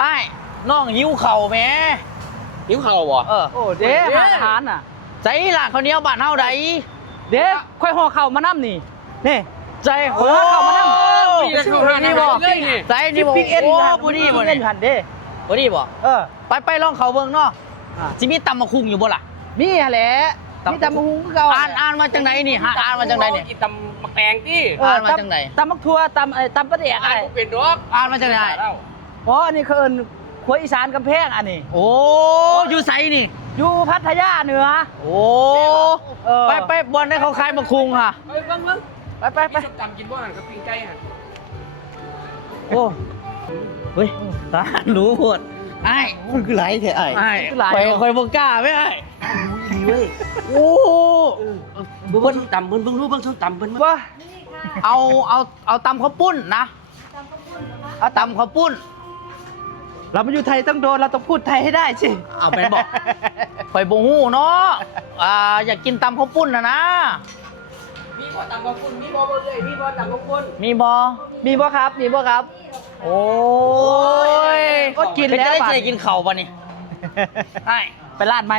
ไอ้น้องหิวเข่าแหม หิวข้าวบ่ โอ้ เด้อาหารน่ะ ใจล่ะข้าวเหนียวบ้านเฮาใด เด้ค่อยห่อข้าวมาน้ำนี่นี่ ใจ เออเข้ามานั่ง นี่บ่ใจนี่บ่ ปิ๊กเอ็น โอ้ หัน ผู้นี้บ่ เอ็ นี่ นหันเด้ ผู้นี้บ่ ไปลองเขาเบิ่งเนาะสิมีตำมะคุงอยู่บ่ล่ะ มีแหละมีตำมะฮุงเก่า อ่านมาจังไหนนี่อ่านมาจังไหนนี่ กินตำมักแตงที่ อ่านมาจังไหน ตำมักทั่วตำตำปลาแดก อ่า อะไร นเป็นดอก อ่านมาจังไหน อ๋ออันนี้เขาเอิ้นขวยอีสานกำแพงอันนี้ โอ้อยู่ไสนี่ อยู่พัทยาเหนือ โอ้ เออ ไปบอลให้เขาขายมะคุงค่ะ เฮ้ยเบิ่ง ไป ไปส้มตำกินบ่หันกับปิ้งไก่หัน โอ้เฮ้ยตารู้หมดไอ้ มันคือไรแท้ไอ้ ไอ้ หลาย คอยบอกกล้าไหมไอ้ ดีเว้ย โอ้ เบิ่งส้มตำเบิ่งรู้เบิ่งส้มตำเบิ่ง ว่า เอาตำข้าวปุ้นนะเอาตำข้าวปุ้น เรามาอยู่ไทยต้องโดนเราต้องพูดไทยให้ได้สิ เอาเป็นบอกคอยบงหูเนาะอยากกินตำข้าวปุ้นนะ มีบ่ตำบักหุ่นมีบ่เบิ่งเลยมีบ่ตำบักหุ่น มีบอ มีบ่ครับมีบ่ครับ โอ้ย ก็กินแล้ว เป็นจะได้ ป่ะ กินเข่าวป่ะนี่ไอ้ ไปลาดไหม